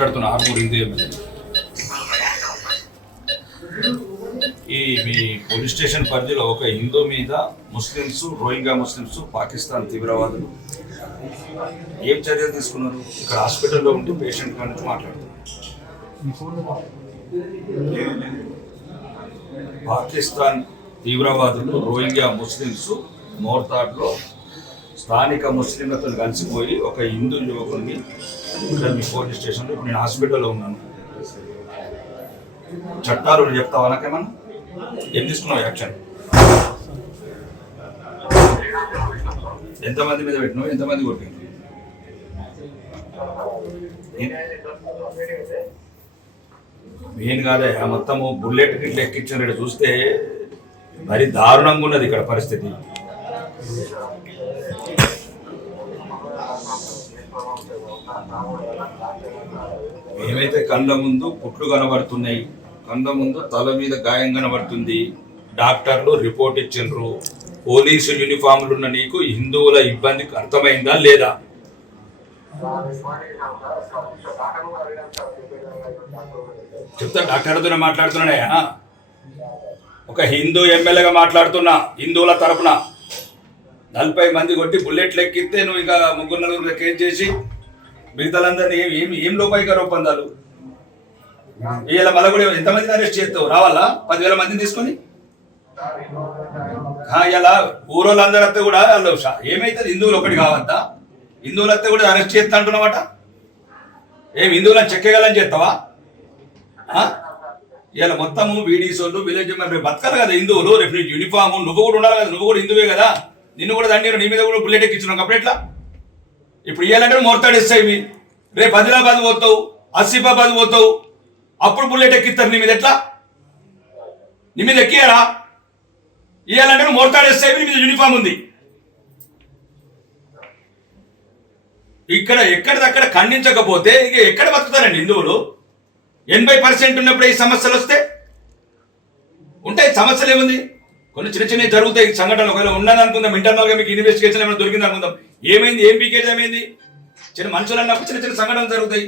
మాట్లాడుతున్నా ఆర్మూర్ హిందూ ఎమ్మెల్యే. ఈ మీ police station పరిధిలో ఒక హిందూ మీద ముస్లిమ్స్, రోహింగ్యా ముస్లిమ్స్, పాకిస్తాన్ తీవ్రవాదులు ఏం చర్యలు తీసుకున్నారు? ఇక్కడ హాస్పిటల్లో ఉంటూ పేషెంట్ గురించి మాట్లాడుతున్నారు. పాకిస్తాన్ తీవ్రవాదులు రోహింగ్యా ముస్లిమ్స్ మోర్తాడ్లో స్థానిక ముస్లింలతో కలిసిపోయి ఒక హిందూ యువకుడిని ఇక్కడ మీ పోలీస్ స్టేషన్లో నేను హాస్పిటల్లో ఉన్నాను. చట్టాలు చెప్తావా నాకేమన్నా? ఏం తీసుకున్నావు యాక్షన్? ఎంతమంది మీద పెట్టినావు? ఎంతమంది కొట్టినావు? మెయిన్ కాదే మొత్తము బుల్లెట్ గిట్ల ఎక్కించిన చూస్తే మరి దారుణంగా ఉన్నది ఇక్కడ పరిస్థితి. ఏమైతే కళ్ళ ముందు పుట్లు కనబడుతున్నాయి, కళ్ళ ముందు తల మీద గాయం కనబడుతుంది, డాక్టర్లు రిపోర్ట్ ఇచ్చిండ్రు. పోలీసు యూనిఫామ్లు ఉన్న నీకు హిందువుల ఇబ్బంది అర్థమైందా లేదా? చెప్తా, డాక్టర్తో మాట్లాడుతున్నాయా? ఒక హిందూ ఎమ్మెల్యేగా మాట్లాడుతున్నా. హిందువుల తరపున 40 మంది కొట్టి బుల్లెట్లు ఎక్కిస్తే నువ్వు ఇక 3-4 కేసు చేసి మిగతాలందరినీ ఏం లోపాయిక రూపొందాలు? వీళ్ళ మళ్ళీ కూడా ఎంతమందిని అరెస్ట్ చేస్తావు? రావాలా 10,000 మందిని తీసుకొని? ఇలా ఊరోళ్ళందరూ వస్తే కూడా వాళ్ళు ఏమైతుంది? హిందువులు ఒకటి కావద్దా? హిందువులు వస్తే కూడా అరెస్ట్ చేస్తా అంటున్నావట. ఏం హిందువులను చెక్కగలని చేస్తావా? ఇలా మొత్తము వీడీసోళ్ళు విలేజ్ రేపు బతకాలి కదా హిందువులు. రేపు నీ యూనిఫామ్ నువ్వు కూడా ఉండాలి కదా, నువ్వు కూడా హిందువే కదా. నిన్ను కూడా దండి నీ మీద కూడా బుల్లెట్ ఎక్కించున్నావు. అప్పుడు ఎట్లా? ఇప్పుడు ఇవ్వాలంటే మోర్తాడు ఇస్తాయి. రేపు ఆదిలాబాద్ పోతావు, ఆసిఫాబాద్ పోతావు, అప్పుడు బుల్లెట్ ఎక్కిస్తారు నీ మీద. ఎట్లా నీ మీద ఎక్కియారా? ఇవ్వాలంటే మోర్తాడు ఇస్తాయి, నీ మీద యూనిఫామ్ ఉంది. ఇక్కడ ఎక్కడిదక్కడ ఖండించకపోతే ఇక ఎక్కడ బతుకుతారండి హిందువులు? 80% ఉన్నప్పుడు ఈ సమస్యలు వస్తే ఉంటాయి. సమస్యలు ఏముంది? కొన్ని చిన్న చిన్నవి జరుగుతాయి సంఘటనలు. ఒకవేళ ఉన్నది అనుకుందాం, ఇంటర్నల్గా మీకు ఇన్వెస్టిగేషన్ ఏమైనా దొరికింది అనుకుందాం. ఏమైంది? ఏం పీకేజ్ ఏమైంది? చిన్న మనుషులు అన్నప్పుడు చిన్న చిన్న సంఘటనలు జరుగుతాయి.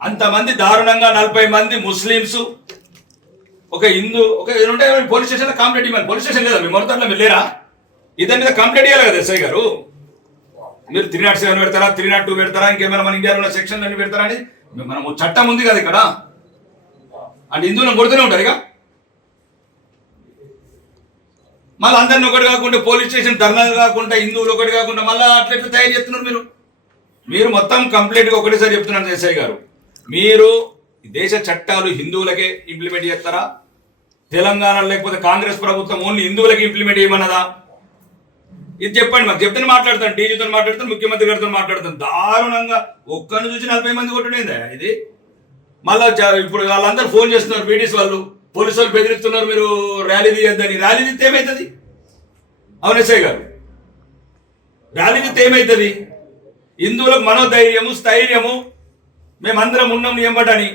అంతమంది దారుణంగా 40 మంది ముస్లిమ్స్, ఒక హిందూ, ఒక ఉంటే పోలీస్ స్టేషన్లో కంప్లైంట్ ఇవ్వాలి. పోలీస్ స్టేషన్ లేదా మీ మొత్తంలో మీరు లేరా? ఇద్దరి మీద కంప్లైంట్ ఇవ్వాలి కదా ఎస్ఐ గారు. మీరు 307 పెడతారా, 302 పెడతారా, ఇంకేమైనా మన ఇండియాలో ఉన్న సెక్షన్లు అన్ని పెడతారా అని మనము చట్టం ఉంది కదా ఇక్కడ. అంటే హిందువులను కొడుతూనే ఉంటారు ఇక. మళ్ళీ అందరిని ఒకటి కాకుండా పోలీస్ స్టేషన్ ధర్నాలు కాకుండా హిందువులు ఒకటి కాకుండా మళ్ళీ అట్లెట్లా తయారు చేస్తున్నారు మీరు మొత్తం కంప్లీట్గా ఒకటేసారి చెప్తున్నాను ఎస్ఐ గారు. మీరు దేశ చట్టాలు హిందువులకే ఇంప్లిమెంట్ చేస్తారా? తెలంగాణ లేకపోతే కాంగ్రెస్ ప్రభుత్వం ఓన్లీ హిందువులకి ఇంప్లిమెంట్ చేయమన్నదా? ఇది చెప్పండి. మాకు చెప్తే మాట్లాడతాను, డీజీతో మాట్లాడతాను, ముఖ్యమంత్రి గారితో మాట్లాడతాను. దారుణంగా ఒక్కరిని చూసి 40 మంది కొట్టడేందా ఇది? మళ్ళీ ఇప్పుడు వాళ్ళందరూ ఫోన్ చేస్తున్నారు, బీడీస్ వాళ్ళు, పోలీసు వాళ్ళు బెదిరిస్తున్నారు, మీరు ర్యాలీ తీయద్దని. ర్యాలీ తీస్తే ఏమవుతుంది? అవును ఎస్ఐ గారు, ర్యాలీ తీస్తే ఏమవుతుంది? హిందువులకు మనోధైర్యము, స్థైర్యము, మేమందరం ఉన్నాం ఎంబటని.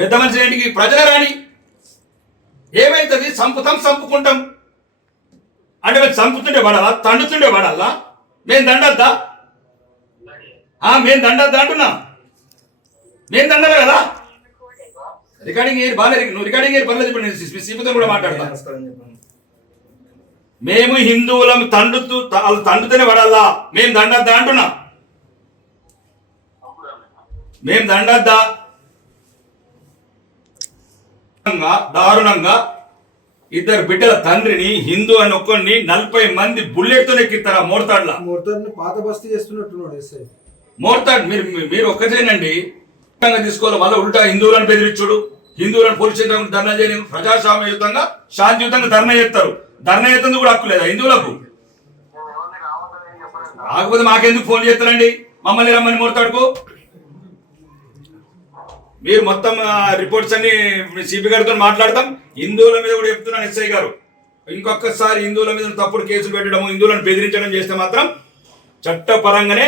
పెద్ద మనిషి ఏంటికి? ప్రజల రాని ఏమైతుంది? చంపుకుంటాం అంటే మేము చంపుతుండే పడాలా, తండుతుండే పడాలా? మేము దండద్దా? మేము దండద్దా అంటున్నా. మేము దండాలి కదా. రికార్డింగ్ బాగా నువ్వు రికార్డింగ్ పర్లేదు. ఇప్పుడు నేను సీపీతో కూడా మాట్లాడతా. మేము హిందువులం తండుతూనే పడాలా? మేము దండద్దా అంటున్నా. మేము దండద్దా? దారుణంగా ఇద్దరు బిడ్డల తండ్రిని హిందూ అని ఒక్కడిని 40 మంది బుల్లెట్తో ఎక్కిస్తారా మోర్తాడ్లా? పాత బస్తీ చేస్తున్నట్టున్నాడు ఎస్ఐ. మోర్తాడ్ మీరు ఒక్కటేనండి తీసుకోవాలి. మళ్ళీ ఉల్టా హిందువులను బెదిరించుడు, హిందువులను పోలీస్ స్టేషన్ ధర్నా చేయడం. ప్రజాస్వామ్యయుతంగా శాంతియుతంగా ధర్నా చేస్తారు. ధర్నా చేస్తుంది కూడా హక్కు లేదా హిందువులకు? కాకపోతే మాకెందుకు ఫోన్ చేస్తారండి? మమ్మల్ని రమ్మని మోర్తాడుకో. మీరు మొత్తం రిపోర్ట్స్ అన్ని సిపి గారితో మాట్లాడతాం. హిందువుల మీద కూడా చెప్తున్నాను ఎస్ఐ గారు, ఇంకొకసారి హిందువుల మీద తప్పుడు కేసులు పెట్టడము, హిందువులను బెదిరించడం చేస్తే మాత్రం చట్టపరంగానే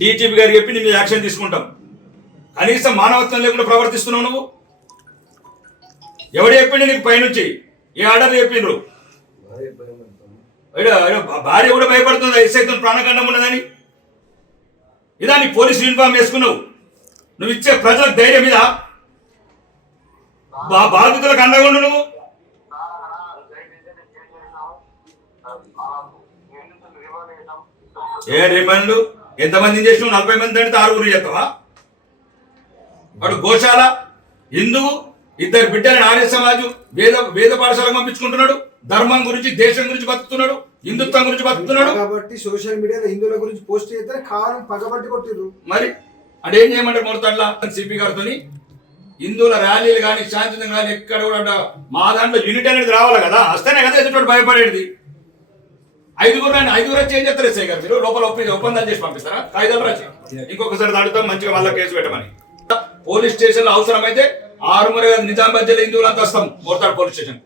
డీజీపీ గారికి చెప్పి నీ మీద యాక్షన్ తీసుకుంటాం. కనీసం మానవత్వం లేకుండా ప్రవర్తిస్తున్నావు నువ్వు. ఎవడు చెప్పిండు నీకు? పైనుంచి ఏ ఆర్డర్ చెప్పిండ్రు? భార్య కూడా భయపడుతుంది ఎస్ఐతో ప్రాణఖండం ఉన్నదని. ఇదా నీ పోలీసు యూనిఫామ్ వేసుకున్నావు, నువ్వు ఇచ్చే ప్రజలకు ధైర్యం మీద బాధితులకు అండగా ఉండు. నువ్వు ఏ రిమాండ్లు ఎంతమందిని చేసినావు? 40 మంది అంటే 6 చేస్తావా? వాడు గోశాల హిందువు, 2 బిడ్డలను ఆర్య సమాజం వేద పాఠశాలకు పంపించుకుంటున్నాడు. ధర్మం గురించి, దేశం గురించి బతుకుతున్నాడు, హిందుత్వం గురించి బతుకుతున్నాడు. కాబట్టి సోషల్ మీడియాలో హిందువుల గురించి పోస్ట్ చేస్తే కావాలని పగబట్టి కొట్టిర్రు. మరి అంటే ఏం చేయమంటారు? మొదట్లా సిపి గారితో హిందువుల ర్యాలీలు కానీ శాంతియుతంగా కానీ ఎక్కడ కూడా మా దాంట్లో యూనిట్ అనేది రావాలి కదా, వస్తేనే కదా ఎదుటి భయపడేది. 5 వచ్చి ఏం చేస్తారు ఎస్ఐ గారు? మీరు లోపల ఒప్పందాలు చేసి పంపిస్తారా? కాగితాలు రాసి ఇంకొకసారి దాడుతాం మంచిగా మళ్ళీ కేసు పెట్టమని. పోలీస్ స్టేషన్ లో అవసరమైతే 6 నిజామాబాద్ జిల్లా హిందువులంతా వస్తాం మోర్తాడు పోలీస్ స్టేషన్.